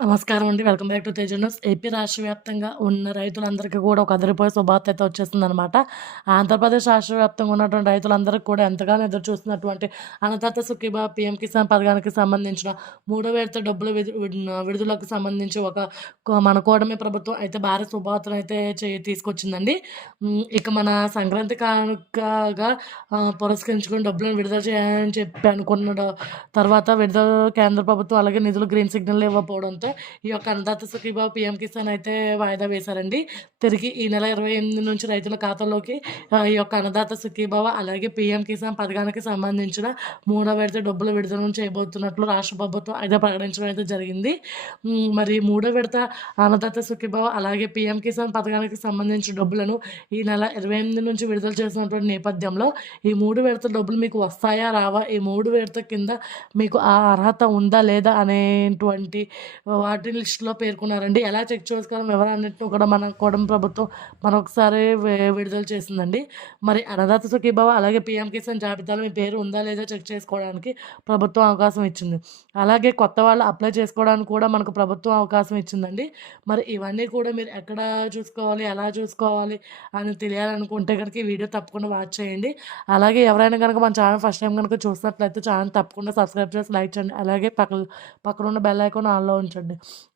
నమస్కారం అండి. Welcome back to Teja news. AP రాష్ట్ర వ్యాప్తంగా ఉన్న రైతులందరికీ కూడా ఒక అదిరిపోయే శుభార్త అయితే వచ్చేసిందనమాట ఆంధ్రప్రదేశ్ రాష్ట్ర వ్యాప్తంగా ఉన్నటువంటి రైతులందరికీ కూడా ఎంతగానో ఎదురు చూస్తున్నటువంటి అన్నదాత సుఖీబా పిఎం కిసాన్ పథకానికి సంబంధించిన మూడో విడత డబ్బులు విడు- విడుదలకు సంబంధించి ఒక మన కూడమి ప్రభుత్వం అయితే భారీ శుభార్తను అయితే చే- తీసుకొచ్చిందండి. ఇక మన సంక్రాంతి కానుకగా పురస్కరించుకుని డబ్బులను విడుదల చేయాలని చెప్పి అనుకున్న తర్వాత విడుదల కేంద్ర ప్రభుత్వం అలాగే నిధులు గ్రీన్ సిగ్నల్ ఇవ్వకపోవడంతో ఈ యొక్క అన్నదాత సుఖీబాబు పిఎం కిసాన్ అయితే వాయిదా వేశారండి. తిరిగి ఈ నెల ఇరవై ఎనిమిది నుంచి రైతుల ఖాతాలోకి ఈ యొక్క అన్నదాత సుఖీబాబు అలాగే పిఎం కిసాన్ పథకానికి సంబంధించిన మూడో విడత డబ్బులు విడుదల చేయబోతున్నట్లు రాష్ట్ర ప్రభుత్వం అయితే ప్రకటించడం అయితే జరిగింది. మరి మూడో విడత అన్నదాత సుఖీబాబు అలాగే పిఎం కిసాన్ పథకానికి సంబంధించిన డబ్బులను ఈ నెల ఇరవై ఎనిమిది నుంచి విడుదల చేసినటువంటి నేపథ్యంలో ఈ మూడు విడత డబ్బులు మీకు వస్తాయా రావా ఈ మూడు విడత కింద మీకు ఆ అర్హత ఉందా లేదా అనేటువంటి వాటి లిస్టులో పేర్కొన్నారండి. ఎలా చెక్ చేసుకోవాలని వివరాలన్నింటినీ కూడా మన కూడం ప్రభుత్వం మరొకసారి విడుదల చేసిందండి. మరి అన్నదాత సుఖీభావ అలాగే పిఎం కిసాన్ జాబితాలో మీ పేరు ఉందా లేదా చెక్ చేసుకోవడానికి ప్రభుత్వం అవకాశం ఇచ్చింది. అలాగే కొత్త వాళ్ళు అప్లై చేసుకోవడానికి కూడా మనకు ప్రభుత్వం అవకాశం ఇచ్చిందండి. మరి ఇవన్నీ కూడా మీరు ఎక్కడ చూసుకోవాలి ఎలా చూసుకోవాలి అని తెలియాలనుకుంటే కనుక ఈ వీడియో తప్పకుండా వాచ్ చేయండి. అలాగే ఎవరైనా కనుక మన ఛానల్ ఫస్ట్ టైం కనుక చూసినట్లయితే ఛానల్ తప్పకుండా సబ్స్క్రైబ్ చేసి లైక్ చేయండి. అలాగే పక్కన పక్కన ఉన్న బెల్ ఐకాన్ ఆన్లో ఉంచండి.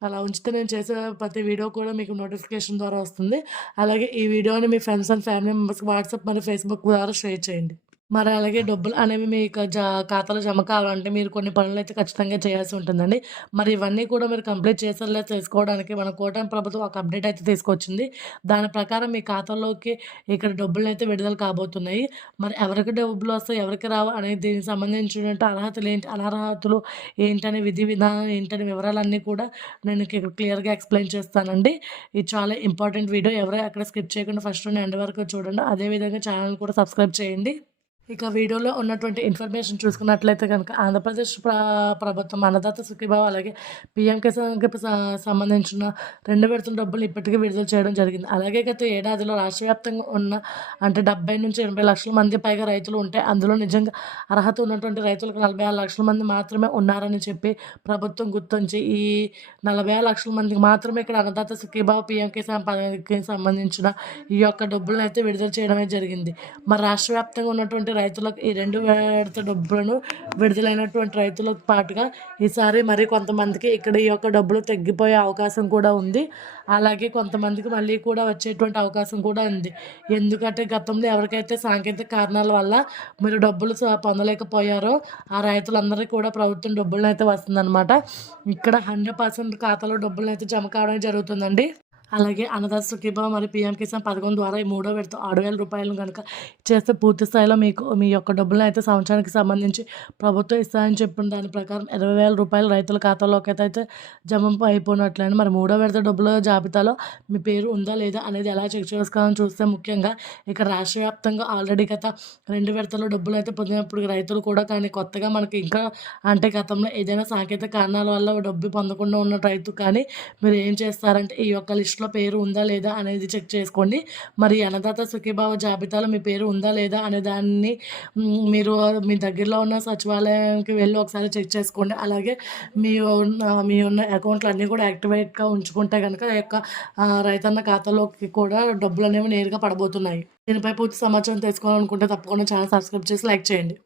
అలా ఉంచితే నేను చేసే ప్రతి వీడియో కూడా మీకు నోటిఫికేషన్ ద్వారా వస్తుంది. అలాగే ఈ వీడియోని మీ ఫ్రెండ్స్ అండ్ ఫ్యామిలీ మెంబర్స్కి వాట్సాప్ మరియు ఫేస్బుక్ ద్వారా షేర్ చేయండి. మరి అలాగే డబ్బులు అనేవి మీ జా ఖాతాలో జమ కావాలంటే మీరు కొన్ని పనులు అయితే ఖచ్చితంగా చేయాల్సి ఉంటుందండి. మరి ఇవన్నీ కూడా మీరు కంప్లీట్ చేసేలా చేసుకోవడానికి మన కూటమి ప్రభుత్వం ఒక అప్డేట్ అయితే తీసుకొచ్చింది. దాని ప్రకారం మీ ఖాతాలోకి ఇక్కడ డబ్బులు అయితే విడుదల కాబోతున్నాయి. మరి ఎవరికి డబ్బులు వస్తాయి ఎవరికి రావు అనేది దీనికి సంబంధించిన అర్హతలు ఏంటి అనర్హతలు ఏంటనే విధి విధానం ఏంటనే వివరాలన్నీ కూడా నేను ఇక్కడ క్లియర్గా ఎక్స్ప్లెయిన్ చేస్తానండి. ఇది చాలా ఇంపార్టెంట్ వీడియో ఎవరో అక్కడ స్కిప్ చేయకుండా ఫస్ట్ నుండి ఎండ్ వరకు చూడండి. అదేవిధంగా ఛానల్ కూడా సబ్స్క్రైబ్ చేయండి. ఇక వీడియోలో ఉన్నటువంటి ఇన్ఫర్మేషన్ చూసుకున్నట్లయితే కనుక ఆంధ్రప్రదేశ్ ప్రభుత్వం అన్నదాత సుఖీభావ అలాగే పిఎం కిసాన్కి సంబంధించిన రెండు విడతల డబ్బులు ఇప్పటికీ విడుదల చేయడం జరిగింది. అలాగే గత ఏడాదిలో రాష్ట్ర వ్యాప్తంగా ఉన్న అంటే డెబ్బై నుంచి ఎనభై లక్షల మంది పైగా రైతులు ఉంటే అందులో నిజంగా అర్హత ఉన్నటువంటి రైతులకు నలభై ఆరు లక్షల మంది మాత్రమే ఉన్నారని చెప్పి ప్రభుత్వం గుర్తించి ఈ నలభై ఆరు లక్షల మందికి మాత్రమే ఇక్కడ అన్నదాత సుఖీభావ పిఎం కిసాన్ పథకానికి సంబంధించిన ఈ యొక్క డబ్బులను అయితే విడుదల చేయడమే జరిగింది. మరి రాష్ట్ర వ్యాప్తంగా ఉన్నటువంటి రైతులకు ఈ రెండు విడత డబ్బులను విడుదలైనటువంటి రైతులకు పాటుగా ఈసారి మరి కొంతమందికి ఇక్కడ ఈ యొక్క డబ్బులు తగ్గిపోయే అవకాశం కూడా ఉంది. అలాగే కొంతమందికి మళ్ళీ కూడా వచ్చేటువంటి అవకాశం కూడా ఉంది. ఎందుకంటే గతంలో ఎవరికైతే సాంకేతిక కారణాల వల్ల మీరు డబ్బులు స- పొందలేకపోయారో ఆ రైతులందరికీ కూడా ప్రభుత్వం డబ్బులను అయితే వస్తుందన్నమాట. ఇక్కడ హండ్రెడ్ పర్సెంట్ ఖాతాలో డబ్బులు అయితే జమ కావడం జరుగుతుందండి. అలాగే అన్నదాత సుఖీభావ మరియు పిఎం కిసాన్ పథకం ద్వారా ఈ మూడో విడత ఆరు వేల రూపాయలను కనుక చేస్తే పూర్తి స్థాయిలో మీకు మీ యొక్క డబ్బులను అయితే సంవత్సరానికి సంబంధించి ప్రభుత్వం ఇస్తారని చెప్పిన దాని ప్రకారం ఇరవై వేల రూపాయలు రైతుల ఖాతాలోకి అయితే జమ అయిపోయినట్లయింది. మరి మూడో విడత డబ్బుల జాబితాలో మీ పేరు ఉందా లేదా అనేది ఎలా చెక్ చేసుకోవాలని చూస్తే ముఖ్యంగా ఇక రాష్ట్ర వ్యాప్తంగా ఆల్రెడీ గత రెండు విడతలో డబ్బులు అయితే పొందినప్పుడు రైతులు కూడా కానీ కొత్తగా మనకి ఇంకా అంటే గతంలో ఏదైనా సాంకేతిక కారణాల వల్ల డబ్బు పొందకుండా ఉన్న రైతు కానీ మీరు ఏం చేస్తారంటే ఈ యొక్క లిస్ట్ లిస్టులో పేరు ఉందా లేదా అనేది చెక్ చేసుకోండి. మరి అన్నదాత సుఖీభావ జాబితాలో మీ పేరు ఉందా లేదా అనే దాన్ని మీరు మీ దగ్గరలో ఉన్న సచివాలయానికి వెళ్ళి ఒకసారి చెక్ చేసుకోండి. అలాగే మీ ఉన్న మీ ఉన్న అకౌంట్లు అన్నీ కూడా యాక్టివేట్గా ఉంచుకుంటే కనుక యొక్క రైతన్న ఖాతాలోకి కూడా డబ్బులు అనేవి నేరుగా పడబోతున్నాయి. దీనిపై పూర్తి సమాచారం తెలుసుకోవాలనుకుంటే తప్పకుండా ఛానల్ సబ్స్క్రైబ్ చేసి లైక్ చేయండి.